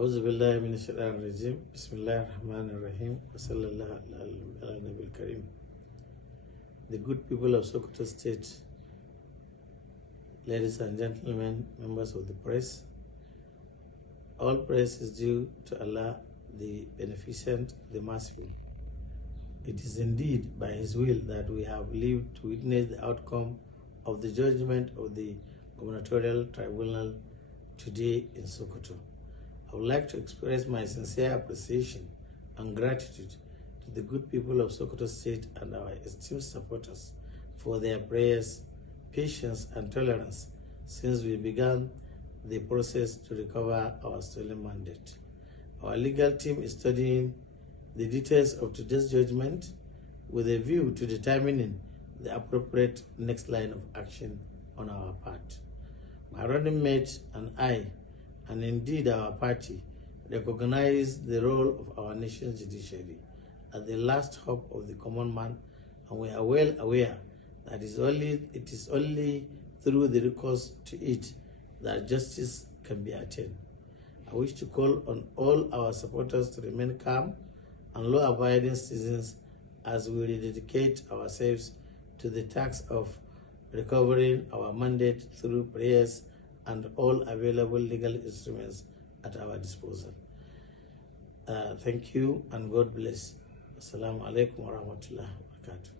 أعوذ بالله من الشيطان الرجيم بسم الله الرحمن الرحيم وصلى الله على النبي الكريم. The good people of Sokoto State, ladies and gentlemen, members of the press, all praise is due to Allah, the Beneficent, the Merciful. It is indeed by His will that we have lived to witness the outcome of the judgment of the gubernatorial tribunal today in Sokoto. I would like to express my sincere appreciation and gratitude to the good people of Sokoto State and our esteemed supporters for their prayers, patience, and tolerance since we began the process to recover our stolen mandate. Our legal team is studying the details of today's judgment with a view to determining the appropriate next line of action on our part. My running mate and I, and indeed our party, recognize the role of our nation's judiciary as the last hope of the common man, and we are well aware that it is only through the recourse to it that justice can be attained. I wish to call on all our supporters to remain calm and law-abiding citizens as we rededicate ourselves to the task of recovering our mandate through prayers and all available legal instruments at our disposal. Thank you and God bless. Assalamu alaikum wa rahmatullahi wa barakatuh.